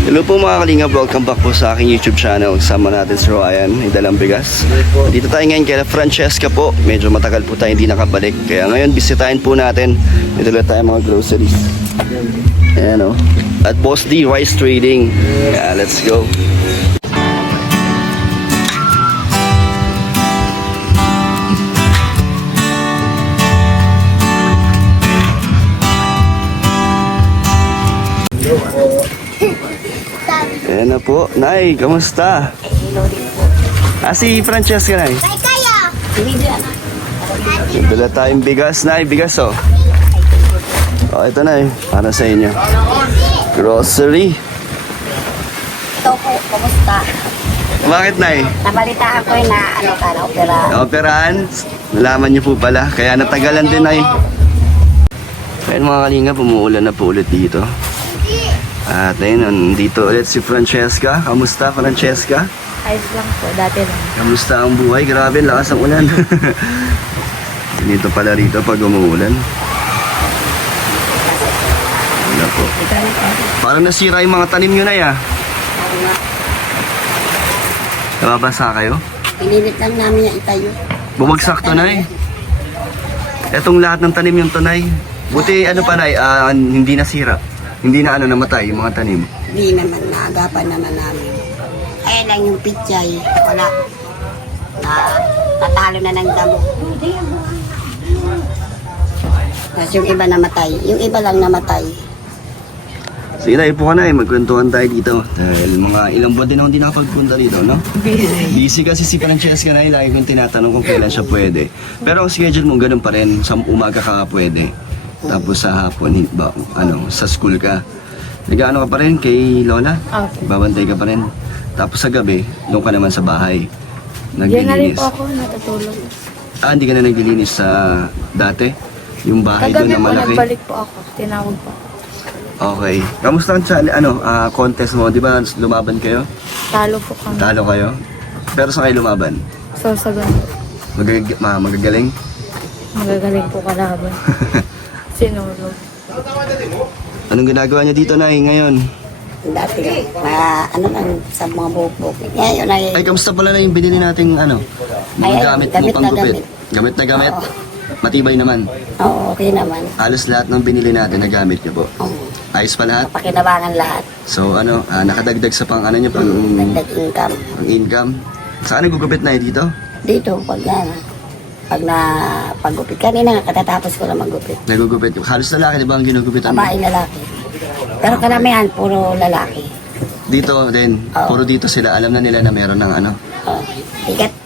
Hello po mga kalingap, welcome back po sa aking YouTube channel. Kasama natin si Ryan, Idalang Bigas. Dito tayo ngayon kay Francesca po. Medyo matagal po tayo hindi nakabalik. Kaya ngayon bisitahin po natin. May dala tayo mga groceries. Ayan o. At Boss D Rice Trading. Yeah, let's go. Ayan na po. Nay, kamusta? Si Francesca, Nay. Dala tayong bigas, Nay. Bigas, oh. Oh, ito, Nay. Para sa inyo. Grocery. Ito po, kumusta? Bakit, Nay? Nabalitaan ko na opera. Operahan? Nalaman niyo po pala. Kaya natagalan din, Nay. Kaya mga kalinga, umuulan na po ulit dito. At ayun, nandito ulit si Francesca. Kamusta, Francesca? Ayos lang po, dati lang. Kamusta ang buhay? Grabe, lakas ang ulan. Dito pala rito pag umuulan. Wala po. Parang nasira yung mga tanim nyo na ya. Nababasa kayo? Pinilit lang namin yung itayo. Bumagsak to, Nay. Etong lahat ng tanim yung tunay. Buti ano pa, Nay, hindi nasira. Hindi na namatay yung mga tanim. Hindi naman, naagapan naman namin. Ayun lang yung pichay, wala. Tatalo na ng damo. Tapos yung iba namatay. Yung iba lang namatay. Sige, Nay, po ka, Nay. Magkwentuhan tayo dito. Dahil mga ilang buwan din ako hindi nakapagpunta dito, no? Busy kasi si Francesca, Nay. Lagi kong tinatanong kung kailan siya pwede. Pero ang schedule mo, ganun pa rin. Sa umaga ka pwede. Tapos sa hapon, sa school ka. Nag-ano ka pa rin kay Lola? Okay. Babantay ka pa rin. Tapos sa gabi, doon ka naman sa bahay. Diyan na rin Naglilinis. po ako natutulog. Hindi ka na naglilinis sa dati? Yung bahay doon Kagabi na po, malaki? nagbalik po ako. Tinawag po. Okay. Kamusta ang contest mo? Di ba lumaban kayo? Talo po kami. Talo kayo? Pero saan kayo lumaban? So, sa ganun. Magagaling? Magagaling po kalaban. Sinulog. Anong ginagawa niya dito, Nay, ngayon? Dati lang, lang sa mga bukbuk. Ngayon Ay, kamusta pala na yung binili nating mga Ay, gamit mo gamit na panggupit? gamit. Gamit na gamit? Oo. Matibay naman. Oo, okay naman. Halos lahat ng binili natin na gamit niyo po. Oo. Ayos pa lahat? Pakinabangan lahat. So, nakadagdag sa pang niyo, pang Dagdag income. income. Saan nagugupit na dito? Dito, paggupit. Kanina nga, katatapos ko na maggupit. Nagugupit. Halos lalaki, di ba ang ginugupitan mo? Babae, lalaki. Pero karamihan, puro lalaki. Dito din. Oo. Puro dito sila. Alam na nila na meron ng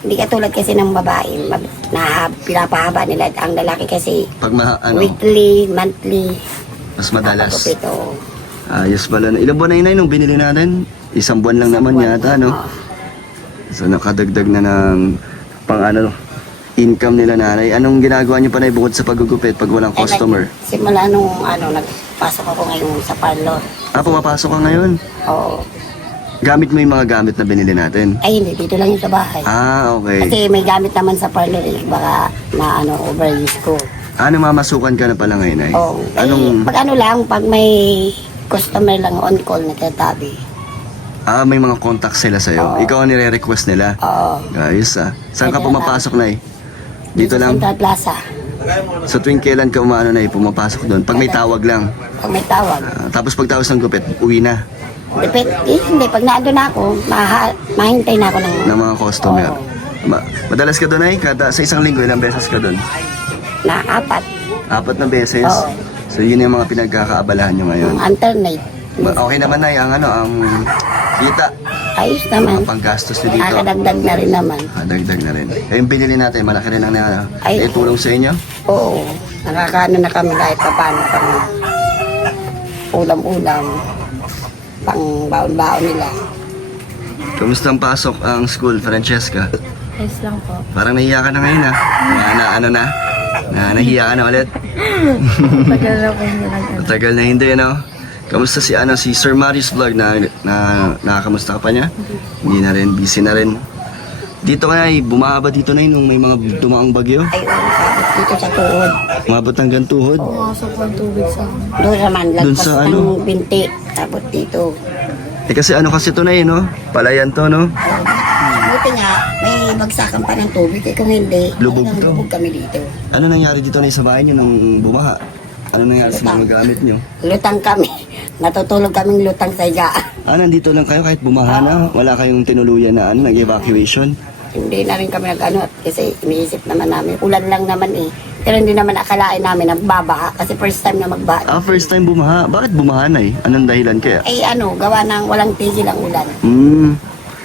Di katulad kasi ng babae, pinapahaba nila. Ang lalaki kasi, pag weekly, monthly, mas madalas. paggupit. Ayos pala. Ilang buwan na yun, Nay, nung binili natin? Isang buwan lang naman yata, no? So, nakadagdag na ng income nila, Nanay. Anong ginagawa niyo pa, Nay, bukod sa paggugupit pag walang customer? Simula nung nagpasok ako ngayon sa parlor. Pumapasok ka ngayon. Oo. Gamit mo yung mga gamit na binili natin? Ay, hindi. Dito lang yung sa bahay. Okay. Kasi may gamit naman sa parlor baka overuse ko. Mamasukan ka na pala ngayon, Nay? Oo. Pag may customer lang on call na tatabi. May mga contact sila sa'yo. Oo. Ikaw ang nire-request nila. Oo. Ayos, Saan ka Pwede pumapasok, Nay? Dito Sa lang? Central Plaza. So tuwing kailan ka Nay, pumapasok doon? Pag may tawag lang. Pag may tawag. Tapos pagtapos ng gupit, uwi na Hindi. Pag naandun na ako, mahintay na ako ng mga customer. Oo. Madalas ka doon, Nay? Sa isang linggo, ilang beses ka doon? Na 4. 4 na beses? Oo. So yun yung mga pinagkakaabalahan nyo ngayon. Alternate. Okay naman, Nay, ang kita. Ayos naman. Mga panggastos nyo dito. Nakadagdag na rin naman. Dagdag na rin. Yung binili natin, malaki rin ang Ay. tulong sa inyo? Oo. Nakakaano na kami kahit paano pang ulam-ulam. Pang baon-baon nila. Kamusta ang pasok ang school, Francesca? Ayos lang po. Parang nahiya ka na ngayon, nahiya ka na ulit? Tagal na po hindi nag-ano. Matagal na hindi, Kamusta si Sir Marius Vlog na nakakamusta ka pa niya? Hindi na rin, busy na rin. Dito kaya bumaba dito na nung may mga dumaang bagyo. Ay, sabit dito sa tuhod. Umabot hanggang tuhod. Pumasok ang tubig sa akin. Doon naman, Doon lagpas sa ng binti. Tapos dito. kasi ano kasi to na no? Palayan to, no? Buti nga, may bagsakan pa ng tubig. Eh kung hindi, Lubog talagang to. lubog kami dito. Ano nangyari dito na sa bahay nyo nung bumaha? Ano nangyari sa mga gamit nyo? Lutang kami. Natutulog kaming lutang sa higaan. Nandito lang kayo kahit bumaha na? Wala kayong tinuluyan na nag-evacuation? Hindi na rin kami nag-ano kasi iniisip naman namin. Ulan lang naman eh. Pero hindi naman akalain namin na babaha kasi first time na magbaha. First time bumaha. Bakit bumaha na eh? Anong dahilan kaya? Eh ano, gawa ng walang tigil ang ulan.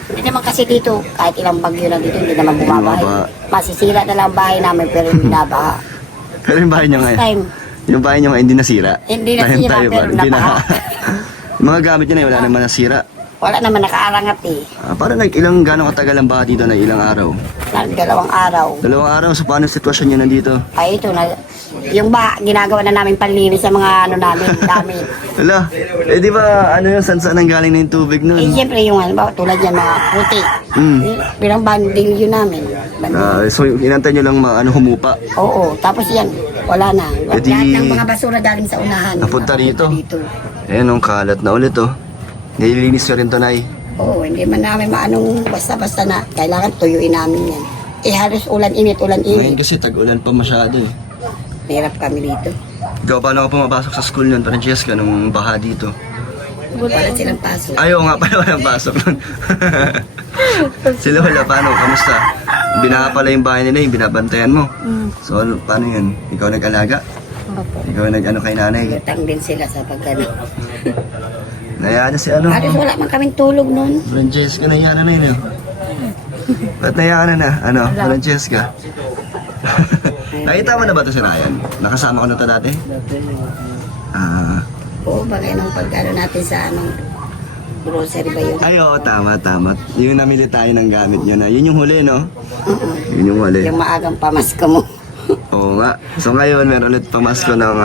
Hindi naman kasi dito, kahit ilang bagyo na dito, hindi naman bumabahay. Bumaba. Masisira na lang ang bahay namin pero hindi nabaha. Pero yung bahay nyo First ngayon? time, Yung bahay nyo ngayon hindi nasira? Hindi nasira, Tayo ba? pero Hindi na. nabaha. Yung mga gamit nyo na yun, wala naman nasira. wala naman nakaarangat eh. Parang gano'ng katagal ang baha dito na ilang araw? Dalawang araw. 2 araw, so paano ang sitwasyon nyo nandito? Ay ito na, yung ginagawa na namin panlinis sa mga ano namin, damit. Hala, di ba ano yung saan nang galing na yung tubig Eh nun? siyempre yung ano, tulad yan mga puti. Bilang banding yun namin. Banding. So inantay nyo lang humupa. Oo, tapos yan, wala na. Eh di- Lahat ng mga basura daling sa unahan. Napunta rito. Dito. Ayan, kalat na ulit oh. Nililinis nyo rin to, Nay. Oo, hindi man namin maanong basta-basta na. Kailangan tuyuin namin yan. Eh halos ulan-init. Ngayon kasi tag-ulan pa masyado eh. Hirap kami dito. Ikaw, paano ka pumapasok sa school nun, Francesca, nung baha dito? Wala silang pasok. Ayaw nga pala, walang pasok nun. Sila wala, paano? Kamusta? Binaha pala yung bahay nila, yung binabantayan mo. So, paano yun? Ikaw nag-alaga? Opo. Ikaw nag-ano kay nanay? Lutang din sila sa pagkano. Nayaan na si ano? Halos wala man kaming tulog noon. Francesca, nayaan na yun. Ba't nayaan na? Ano, Francesca? Nakita mo na ba ito si Ryan? Nakasama ko na ito dati? Oo, bagay ng pagkano natin sa anong grocery ba yun? Ay, oo, tama. Yung namili tayo ng gamit nyo na. Yun yung huli, no? Yun yung huli. Yung maagang pamasko mo. Oo nga. So ngayon, meron ulit pamasko ng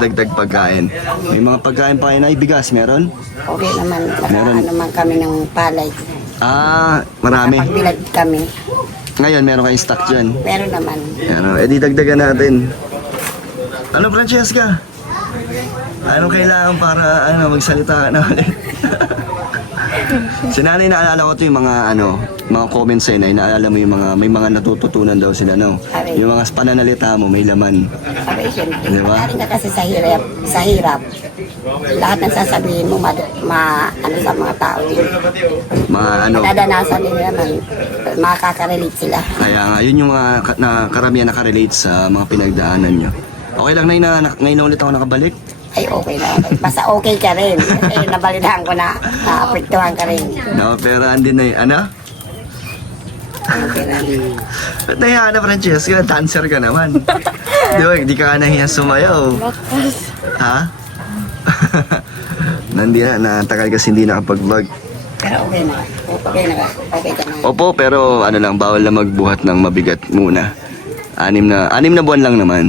dagdag pagkain. May mga pagkain pa kayo na bigas, meron? Okay naman, Meron. ano man kami ng palay. Marami. Pagbilad kami, Ngayon, meron kayong stock dyan. meron naman. Ano, di dagdagan natin. Ano, Francesca? Anong kailangan para magsalita ka na ulit? Si nanay, naalala ko ito yung mga comments sa'yo na naalala mo yung may mga natututunan daw sila, no? Aray. Yung mga pananalita mo, may laman. Sabi, siyempre, Diba? galing ka kasi sa hirap. Lahat ng sasabihin mo, ano sa mga tao din. Nadanasan din naman, makaka-relate sila. Kaya nga, yun yung mga karamihan nakarelate sa mga pinagdaanan nyo. Okay lang, Nay, na ngayon ulit ako nakabalik. Ay, okay na. Basta okay ka rin. Kasi nabalitaan ko na naapektuhan ka rin. Naoperahan din na ano? Okay na rin. Ba't nahiya na, Francesca? Dancer ka naman. Di ba, hindi ka nahiya sumayaw. Ha? Natagal kasi hindi nakapag-vlog. Pero okay na. Okay ka na. Opo, pero bawal na magbuhat ng mabigat muna. 6 na buwan lang naman.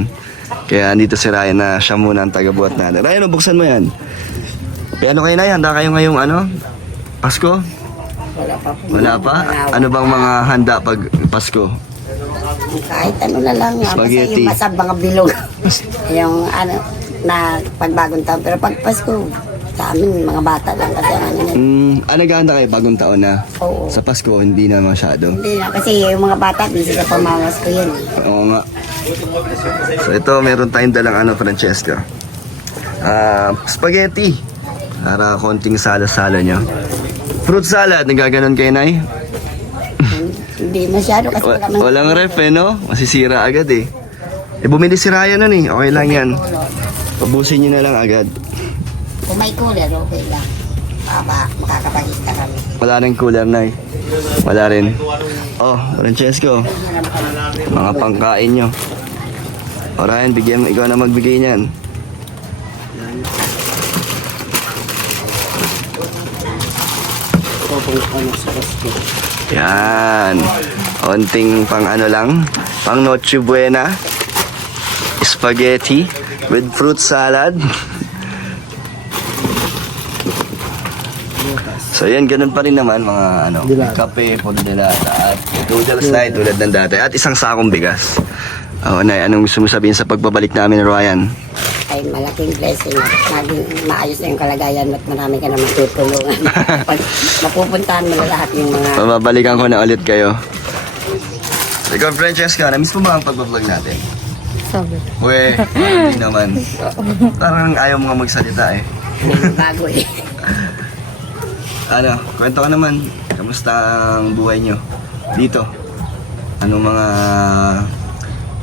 Kaya andito si Ryan na siya muna ang taga-buhat natin. Ryan, buksan mo yan. Kaya kayo na yan? Handa kayo ngayong Pasko? Wala pa po. Wala pa? Ano bang mga handa pag Pasko? Kahit ano na lang. Spaghetti. Basta yung masab mga bilog. yung na pagbagong taon. Pero pag Pasko, sa amin, mga bata lang kasi ang ano na. Naghahanda kayo bagong taon na? Oo. Sa Pasko, hindi na masyado. Hindi na, kasi yung mga bata, busy sa pamamas ko yun. Oo nga. So ito, meron tayong dalang Francesca. Spaghetti. Para konting salo-salo nyo. Fruit salad, nagaganon kayo, Nay? Hindi masyado kasi wala man. Walang ref no? Masisira agad eh. Bumili si Ryan nun eh. Okay lang yan. Pabusin nyo na lang agad. Kung may cooler, okay lang. Makakapagista kami. Wala rin cooler, Nay. Wala rin. Oh, Francesco. Mga pangkain nyo. O Ryan, ikaw na magbigay niyan. Yan. Onting pang lang. Pang Noche Buena. Spaghetti with fruit salad. So yan, ganun pa rin naman mga kape, pudilata at noodles na tulad ng dati at isang sakong bigas. Nay, anong gusto mo sabihin sa pagbabalik namin ni Ryan? ay malaking blessing at maging maayos na yung kalagayan mo at marami ka na matutulungan. Pag mapupuntahan mo na lahat yung mga... Mababalikan ko na ulit kayo. Ikaw, Francesca, na-miss mo ba ang pag-vlog natin? Sabi. Uwe, hindi naman. Parang ayaw mo nga magsalita eh. Bago eh. Ano, kwento ka naman. Kamusta ang buhay nyo dito? Anong mga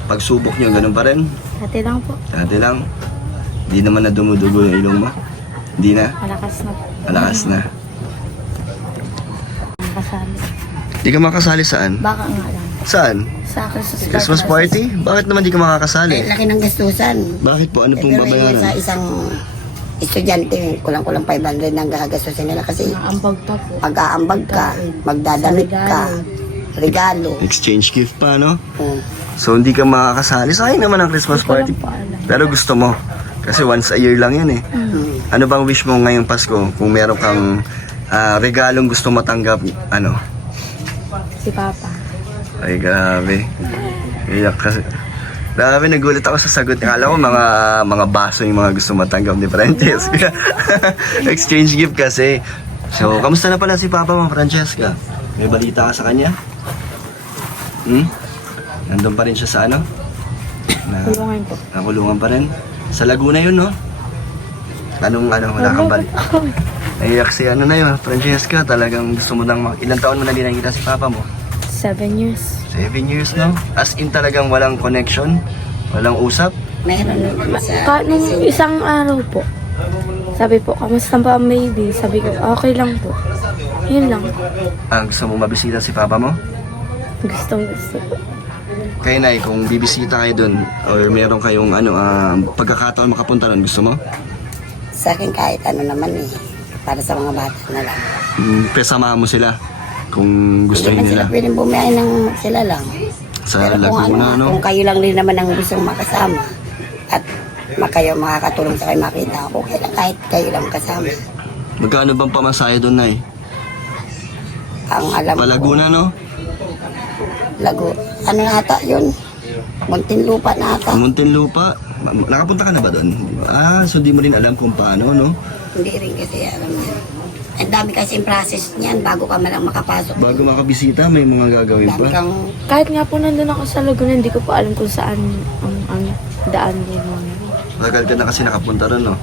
pagsubok nyo? Ganun pa rin? Dati lang po. Dati lang. Hindi naman na dumudugo yung ilong mo? Hindi na? Malakas na po. Malakas na. Kasali. Di ka makasali saan? Baka nga lang. Saan? Sa Christmas party? Bakit naman di ka makakasali? Laki ng gastusan. Bakit po? Ano pong Pero yun sa babayaran? isang estudyante, kulang-kulang 500 ang gagastusin nila kasi Naambag pa po. pag-aambag ka, magdadamit ka, regalo. Exchange gift pa, no? Hmm. So hindi ka makakasali. Sayang naman ang Christmas party. Hindi ko lang po alam. Pero gusto mo. Kasi once a year lang yun eh. Hmm. Ano bang wish mo ngayong Pasko? Kung meron kang regalong gusto matanggap, ano? Si Papa. Ay, grabe. Iyak kasi. Grabe, nagulat ako sa sagot. Akala ko mga baso yung mga gusto matanggap ni Francesca. Exchange gift kasi. So, kamusta na pala si Papa mo, Francesca? May balita ka sa kanya? Nandun pa rin siya sa ano? Tulungan po. Nakulungan pa rin. Sa Laguna yun, no? Wala kang balik. Naiyak si ano na yun, Francesca. Talagang gusto mo lang ilang taon mo na din nakikita si Papa mo? 7 years. 7 years, no? As in talagang walang connection? Walang usap? Meron naman sa... Nung isang araw po, sabi po, kamusta ba ang baby? Sabi ko, okay lang po. Yun lang. Gusto mo mabisita si Papa mo? Gusto po. Kaya Nay, kung bibisita kayo dun or meron kayong pagkakataon makapunta dun, gusto mo? Sa akin kahit ano naman eh. Para sa mga bata na lang. Samahan mo sila kung gusto Hindi man nila. sila pwedeng bumiyahe ng sila lang. Sa Pero Laguna, no? kung kayo lang din naman ang gustong makasama at kayo makakatulong sa kayo makita, okay lang kahit kayo lang kasama. Magkano bang pamasahe dun, Nay? Ang alam ko, Palaguna, no? ano na ata yun? Muntinlupa na ata. Muntinlupa. Nakapunta ka na ba doon? So di mo rin alam kung paano, no? Hindi rin kasi alam niya. Ang dami kasing process niyan bago ka malang makapasok. Bago makabisita, may mga gagawin Dami pa. kang Kahit nga po nandun ako sa Laguna, hindi ko po alam kung saan ang daan din mga. Tagal ka na kasi nakapunta ron, no?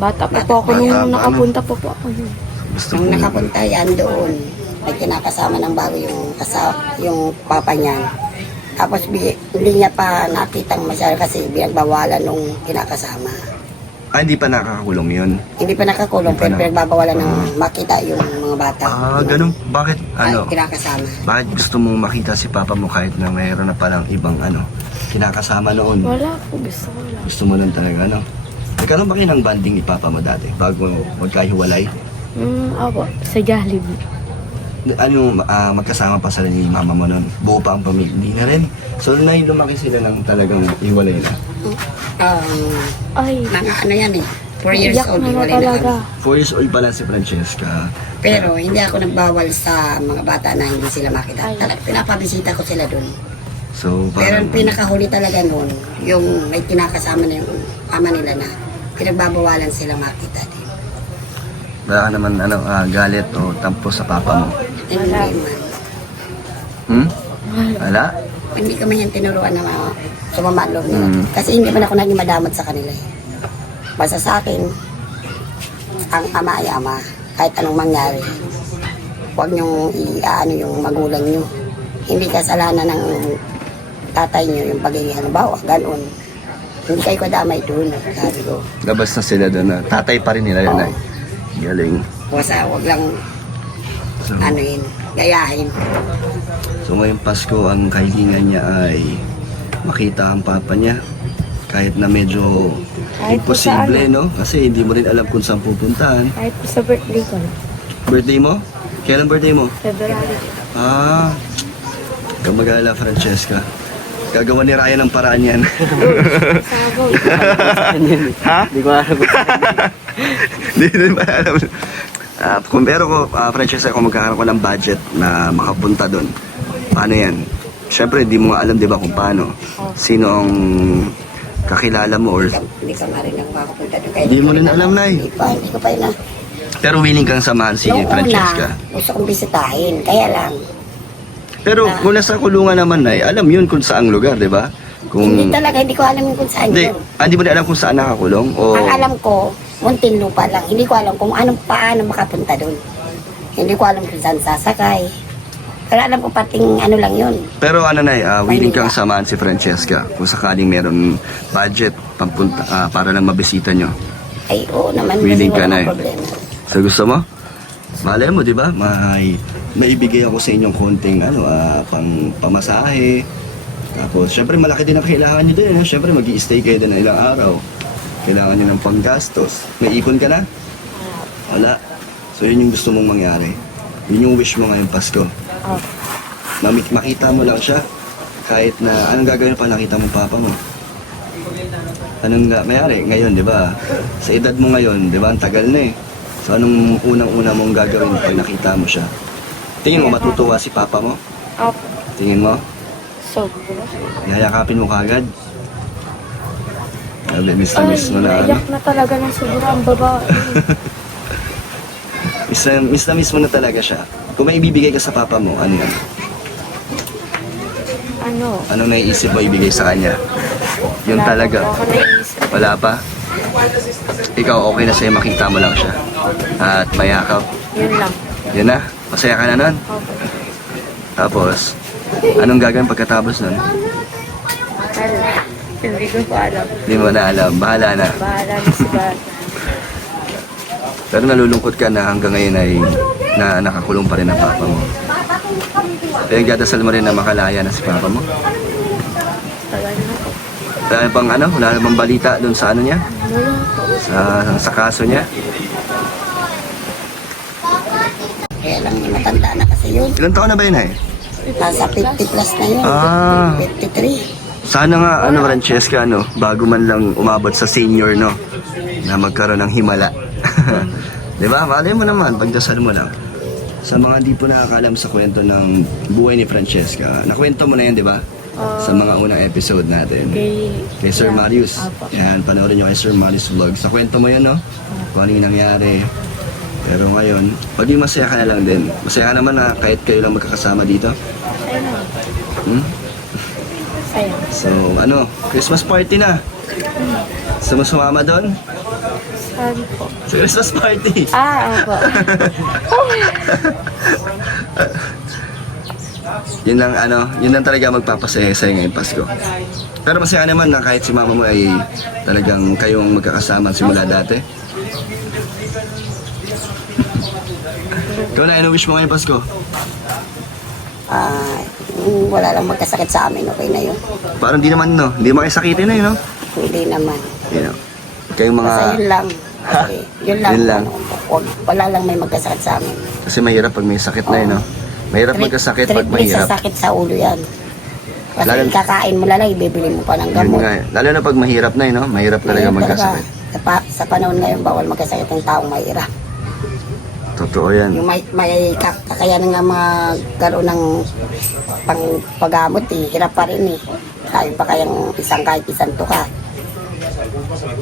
Bata pa po ako Bata pa, nung nakapunta po ako nun. Gusto nung mo. nakapunta yan doon, may kinakasama ng bago yung papa niya. Tapos hindi niya pa nakitang masyado kasi binagbawalan nung kinakasama. Hindi pa nakakakulong yun. Hindi pa nakakulong Hindi pa pero na. pinagbabawalan ng makita yung mga bata. Ganun. Bakit, Kinakasama. bakit gusto mong makita si Papa mo kahit na mayroon na palang ibang, kinakasama noon? Wala po, gusto ko lang. Gusto mo lang talaga, Nagkaroon ba kayo ng banding ni Papa mo dati bago magkahiwalay? Opo, sa Jollibee. Magkasama pa sila ni Mama mo noon? Buo pa ang pamilya? Hindi na rin. So, lumaki sila ng talagang hiwalay na. Ay, Ano yan eh. 4 years iyak old. na Wala talaga. na. 4 years old pa lang si Francesca. Pero hindi ako nagbawal sa mga bata na hindi sila makita. Ay. Pinapabisita ko sila doon. So, Pero parang, ang pinakahuli talaga noon, yung may kinakasama na yung ama nila na pinagbabawalan sila makita din. wala ka naman galit o tampo sa Papa mo. Hindi man. Wala? Hindi ko man yan tinuruan na sumama ang loob nila. Mm. Kasi hindi man ako naging madamot sa kanila eh. Basta sa akin, ang ama ay ama. Kahit anong mangyari, huwag niyong iaano yung magulang niyo. Hindi kasalanan ng tatay niyo yung pagiging halimbawa, ganun. Hindi kayo kadamay doon, sabi ko. Labas na sila doon na. Tatay pa rin nila yun. Oo. Galing. Basta huwag lang So, gayahin. so ngayong Pasko, ang kahilingan niya ay makita ang Papa niya. Kahit na medyo Kahit po sa imposible, no? Kasi hindi mo rin alam kung saan pupuntahan. Kahit po sa birthday ko. Birthday mo? Kailan birthday mo? February. Huwag kang mag-alala, Francesca. Gagawa ni Ryan ng paraan yan. Sabaw. Ha? Hindi ko alam. Hindi rin ba alam. Kung pero ko, Francesca, kung magkakaroon ko ng budget na makapunta doon, paano yan? Siyempre, hindi mo nga alam, di ba, kung paano. Sino ang kakilala mo or... Hindi ka marin ang makapunta doon. Hindi mo rin alam, Nay. Hindi ko pa yun na. Pero willing kang samahan si Nung Francesca. una, gusto kong bisitahin. Kaya lang, Pero kung nasa kulungan naman, Nay, alam yun kung saang lugar, di ba? hindi talaga, hindi ko alam kung saan Hindi, yun. hindi mo na alam kung saan nakakulong? O... Ang alam ko, Muntinlupa lang. Hindi ko alam kung paano makapunta doon. Hindi ko alam kung saan sasakay. Pero alam ko pating ano lang yun. Pero ano, Nay, willing Manila. kang samahan si Francesca kung sakaling meron budget pampunta, para lang mabisita nyo. Ay, oo naman. Willing kasi ka na walang eh. problema. So gusto mo? Malay mo, di ba? Maibigay ako sa inyong konting pamasahe. Tapos, syempre malaki din ang kailangan nyo din. Syempre mag-i-stay kayo din ng ilang araw. Kailangan nyo ng panggastos. May ipon ka na? Wala. So yun yung gusto mong mangyari. Yun yung wish mo ngayong Pasko. Oh. Makita mo lang siya. Kahit na, anong gagawin pa nakita mo papa mo? Anong mayari ngayon, di ba? Sa edad mo ngayon, di ba? Ang tagal na eh. So anong unang-una mong gagawin pag nakita mo siya? Tingin mo matutuwa si papa mo? Opo. Tingin mo? Sobra. Yayakapin mo kagad? Sabi, miss mo na ano? Naiyak na talaga ng sobra ang babae. Miss mo na talaga siya. Kung may ibibigay ka sa papa mo, ano yan? Ano? Anong naiisip mo ibigay sa kanya? Yung Wala talaga. pa po ako naisip. Wala pa? Ikaw okay na sa'yo makita mo lang siya. At mayakap. Yun lang. Yan na. Masaya ka na nun. Opo. Tapos, anong gagawin pagkatapos nun? Ano? Hindi ko pa alam. Hindi mo na alam. Bahala na. Bahala na si Bata. Pero nalulungkot ka na hanggang ngayon ay na nakakulong pa rin ang papa mo. Kaya gadasal mo rin na makalaya na si papa mo. Tagal na po. Wala bang wala na bang balita doon sa ano niya? Wala po. Sa kaso niya? Kaya lang matanda na kasi yun. Ilang taon na ba yun ay? Nasa 50 plus na yun. Ah. 53. Sana nga, Francesca, bago man lang umabot sa senior, na magkaroon ng himala. Di ba? Malay mo naman, pagdasal mo lang. Sa mga di po nakakalam sa kwento ng buhay ni Francesca, nakwento mo na yan, di ba? Sa mga unang episode natin. Kay Sir Marius. Apo. Yan, panoorin nyo kay Sir Marius Vlog. Sa kwento mo yan, no? Kung ano yung nangyari. Pero ngayon, paging masaya ka na lang din. Masaya ka naman na kahit kayo lang magkakasama dito. Saya na. Hmm? Saya. So, Christmas party na. Sumama doon? Saan po? Sa Christmas party. Opo. Yun lang talaga magpapasaya sa'yo ngayong Pasko. Pero masaya naman na kahit si mama mo ay talagang kayong magkakasama simula dati. Ikaw na, ano wish mo ngayong Pasko? Wala lang magkasakit sa amin, okay na yun. Parang di naman, hindi makisakitin na yun, Hindi naman. Kayong mga... Basta yun lang. Kasi yun lang. Yun lang. Wala lang may magkasakit sa amin. Kasi mahirap pag may sakit na yun, Mahirap magkasakit pag Treatment mahirap. sa sakit sa ulo yan. Kasi Lalo- ikakain mo lang, ibibili mo pa ng Yun gamot. nga, lalo na pag mahirap na yun, Mahirap talaga Ngayon magkasakit. Sa panahon ngayon, bawal magkasakit ng taong mahirap. Totoo yan. Yung may kakayanan nga magkaroon ng paggamot, hirap pa rin Kaya pa kayang kahit isang tuka.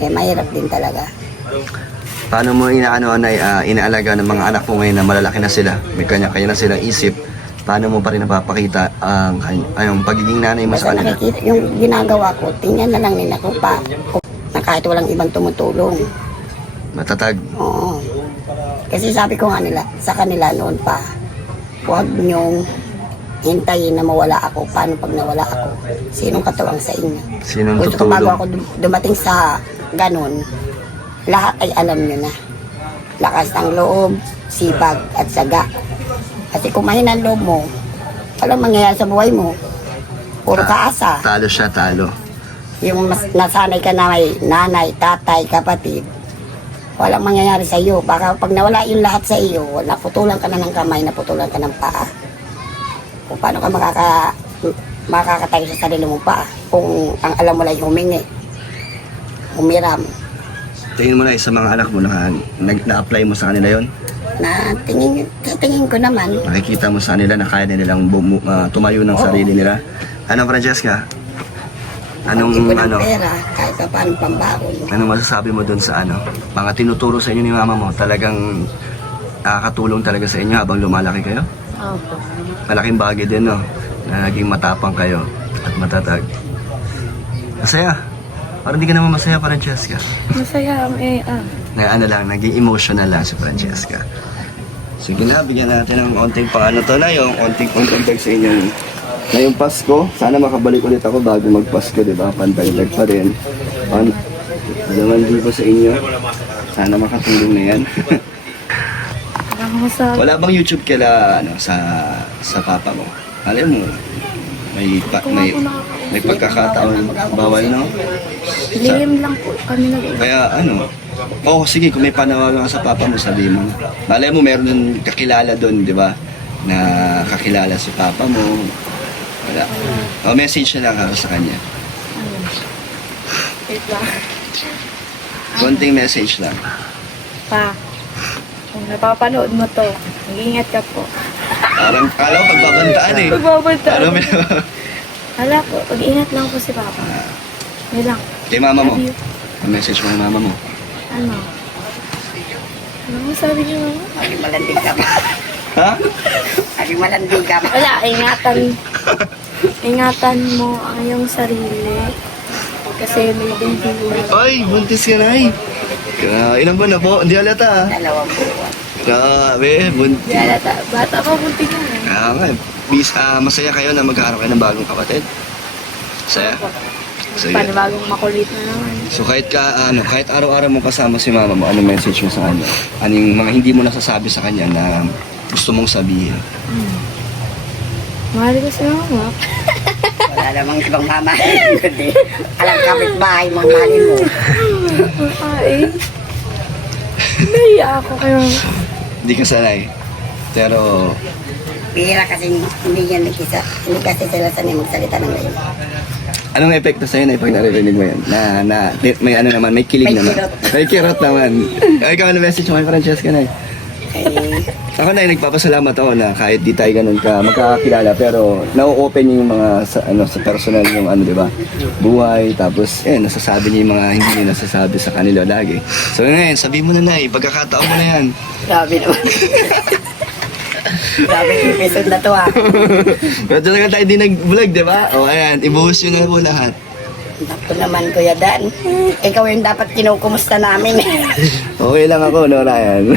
Mahirap din talaga. Paano mo inaalaga ng mga anak mo ngayon na malalaki na sila? May kanya-kanya na silang isip. Paano mo pa rin napapakita ang pagiging nanay mo Basta sa kanila? nakikita, yung ginagawa ko, tingnan na lang nila ko pa. Na kahit walang ibang tumutulong. Matatag. Oo. Kasi sabi ko nga sa kanila noon pa, huwag niyong hintayin na mawala ako. Paano pag nawala ako? Sinong katuwang sa inyo? Sinong Gusto ko bago tutulong? ako dumating sa ganun, lahat ay alam nyo na. Lakas ng loob, sipag at saga. Kasi kung mahina ang loob mo, walang mangyayari sa buhay mo. Puro kaasa. Talo siya, talo. Yung nasanay ka na may nanay, tatay, kapatid, walang mangyayari sa iyo. Baka pag nawala yung lahat sa iyo, naputulan ka na ng kamay, naputulan ka ng paa. Kung paano ka makakatayo sa sarili mong paa, kung ang alam mo lang humingi, humiram. Tingin mo na sa mga anak mo na-apply mo sa kanila yon. Sa tingin ko naman, Nakikita mo sa kanila na kaya nilang tumayo ng sarili nila. Ano, Francesca? Anong, Ipon ng ano, pera, kahit pa paano pambakol. anong masasabi mo dun sa ano? Mga tinuturo sa inyo ni mama mo, talagang nakakatulong talaga sa inyo habang lumalaki kayo? Opo. Malaking bagay din, no? Na naging matapang kayo at matatag. Masaya. Parang di ka naman masaya, Francesca. Masaya ang Na ano lang, naging emotional lang si Francesca. Sige na, bigyan natin ng onting paano to na yung onting pantagdag sa inyo. Ngayong Pasko, sana makabalik ulit ako bago magpasko, di ba? Pantagdag pa rin. Naman dito sa inyo. Sana makatulong na yan. Nakakasabi. Wala bang YouTube kila ano sa papa mo? Alam mo, may pagkakataon bawal, no? Lihim lang po kami Kaya ano, sige, kung may panawagan ka sa papa mo, sabihin mo. Malay mo, meron ng kakilala doon, di ba? Na kakilala si papa mo. Wala. Message na lang ako sa kanya. Wait lang. Konting message lang. Pa, kung napapanood mo to, mag-ingat ka po. Parang kala ko pagbabantaan eh. Pagbabanta. Ano, Hala po, mag-ingat lang po si Papa. Yun lang. kay mama mo. Love you. Message mo kay mama mo. Ano? Ano sabi niyo, Mama? Laging malandig ka ba? Ha? Laging malandig ka ba? Wala, ingatan mo ang iyong sarili. Kasi may baby mo. Ay, buntis ka na eh. Ilan ba na po? Hindi halata ah. 2 buwan. Grabe, buntis. Kaya bata pa bunti ka eh. Kaya nga, masaya kayo na magkaroon kayo ng bagong kapatid. Masaya? Sige. Panibagong makulit na naman. So kahit kahit araw-araw mo kasama si mama mo, anong message mo sa kanya? Anong mga hindi mo nasasabi sa kanya na gusto mong sabihin? Mahal ko si Mama. Wala namang ibang mamahalin kundi alam kapitbahay mong mahalin mo. Ay. Naiya ako kayo. Hindi ka sanay. Pero, Bihira kasi hindi kasi sila sanay magsalita ng ganyan. anong epekto sa'yo na pag naririnig mo yan? May ano naman, may kilig May naman. kirot. May kirot naman. Ay, ikaw, ano message mo kay Francesca na Eh, Ako na nagpapasalamat ako na kahit di tayo ganun ka magkakakilala pero na-open niyo yung mga sa personal yung di ba? Buhay tapos nasasabi niyo yung mga hindi niyo nasasabi sa kanila lagi. So ngayon, sabi mo na pagkakataon mo na yan. grabe naman. Grabe episode na to ah. Pero talaga tayo di nag-vlog, di ba? O ayan, ibuhos yun na po lahat. Naku naman Kuya Dan. Ikaw yung dapat kinukumusta namin. Okay lang ako, no, Ryan?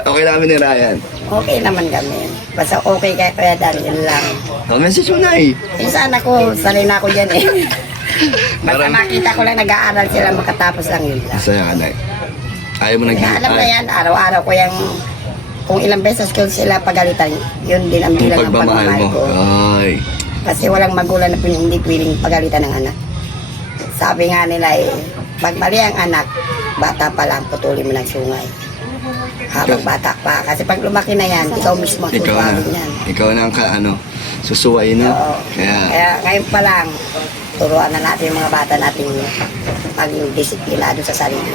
Okay lang kami ni Ryan. Okay naman kami. Basta okay kay Kuya Dan, yun lang. O, message mo na Yung sana ko, sanay na ako dyan eh. Basta Parang- makita ko lang nag-aaral sila makatapos lang yun lang. Masaya ka na Ayaw mo Kaya alam na yan, araw-araw ko yung kung ilang beses ko sila pagalitan, yun din ang Yung bilang ng pagmamahal pagmamahal mo. ko. Ay. Kasi walang magulang na hindi pwedeng pagalitan ng anak. Sabi nga nila pag mali ang anak, bata pa lang, putulin mo ng sungay. Habang bata pa. Kasi pag lumaki na yan, ikaw mismo ang Ikaw na. susuwagin yan. Ikaw na ang susuway na. Oo. Kaya ngayon pa lang, turuan na natin yung mga bata natin maging disiplinado sa sarili.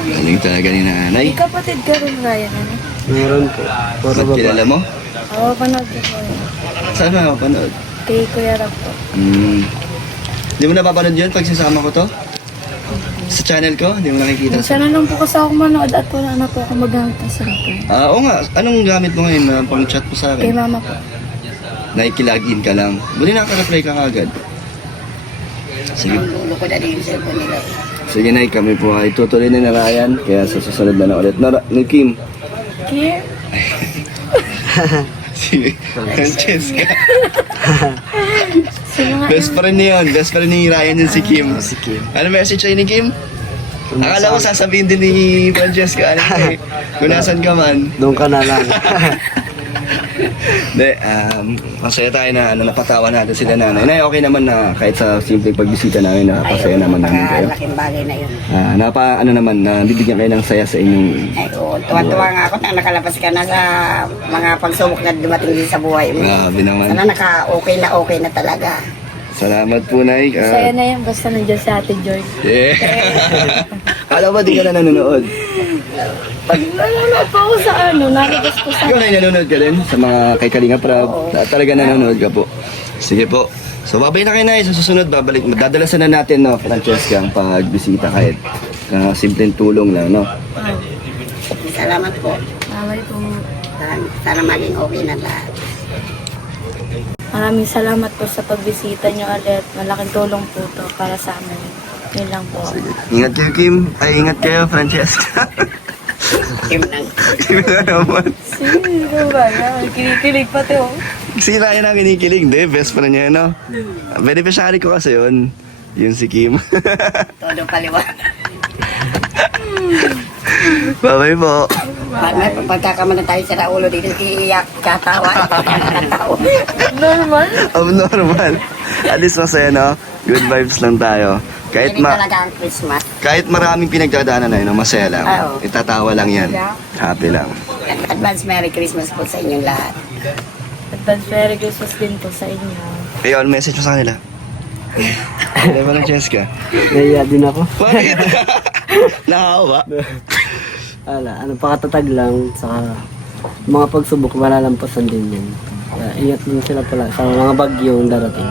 Galing talaga ni nanay. Kapatid ka rin, Ryan. Ano? Meron po. Puro Ba't baba. kilala mo? Oo, panood ko po. Saan mo mapanood? Kay Kuya Rock po. Hindi mo napapanood yun pag sasama ko to? Sa channel ko? Hindi mo nakikita? Sana lang po kasi ako manood at wala na po ako magamit ng cellphone. Oo nga. Anong gamit mo ngayon na pang chat mo sa Kay akin? Mama po. Nakikilagin ka lang. Muli nakaka-reply ka kagad. Sige. Ang lulo ko na din yung cellphone nila. Sige na, kami po ay tutuloy na Ryan. Kaya sa susunod na ulit. Ni Kim. Kim? Si Francesca. Sino nga Best friend niya yun. Best friend ni Ryan yun si Kim. Si Kim. Ano message sa'yo ni Kim? Akala ko sasabihin din ni Francesca. Kung nasan ka man. Doon ka na lang. Hindi, masaya tayo na napatawa natin sila nanay. Nay, okay naman na kahit sa simpleng pagbisita namin, napasaya naman namin kayo. Laking bagay na yun. Bibigyan kayo ng saya sa inyong... Ay, oo. Tuwa-tuwa nga ako na nakalabas ka na sa mga pagsubok na dumating din sa buhay mo. Grabe naman. Sana okay na talaga. Salamat po, Nay. Saya na yan, basta nandiyan si Ate Joy. Yeah. Alam ba, di ka na nanonood? Pag nanonood po ako sa nalabas po sa... Ikaw na nanonood ka din sa mga kay Kalinga Prab. Talaga nanonood ka po. Sige po. So, babay na kayo na. Sa susunod, babalik. Dadalasan na natin, no, Francesca, ang pagbisita kahit simpleng tulong lang, no? Salamat po. Mamay po. Sana maging okay na lahat. Maraming salamat po sa pagbisita nyo ulit. Malaking tulong po to para sa amin. Yun lang po. Ingat kayo, Kim. Ay, ingat kayo, Francesca. Kim nang. Kim na naman. Sino ba yan? Kinikilig pati oh. Sila yan ang kinikilig. Hindi, best friend niya, no? Beneficiary ko kasi yun. Yun si Kim. Todo paliwanag. Bye-bye po. May pagkakamala tayo sa raulo dito, iiyak, katawa, katawa. Normal? Abnormal. At least masaya, no? Good vibes lang tayo. Kahit Hindi talaga ang Christmas. kahit maraming pinagdadaanan na yun, masaya lang. Oo. Itatawa lang yan. Happy lang. Advance Merry Christmas po sa inyong lahat. Advance Merry Christmas din po sa inyo. Ayun, message mo sa kanila. Ano ba ng Cheska? Naiya din ako. Bakit? Nakawa? Pakatatag lang, saka mga pagsubok, malalampasan din yan. Kaya ingat din sila pala sa mga bagyong darating.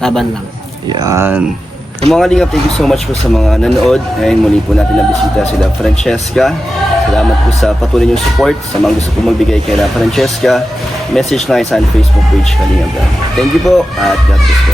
Laban lang. Yan. Yung mga kalingap, thank you so much po sa mga nanood. Ngayon muli po natin nabisita sila Francesca. Salamat po sa patuloy niyong support. Sa mga gusto po magbigay kay Francesca, message na sa Facebook page Kalingap. Thank you po at God bless po.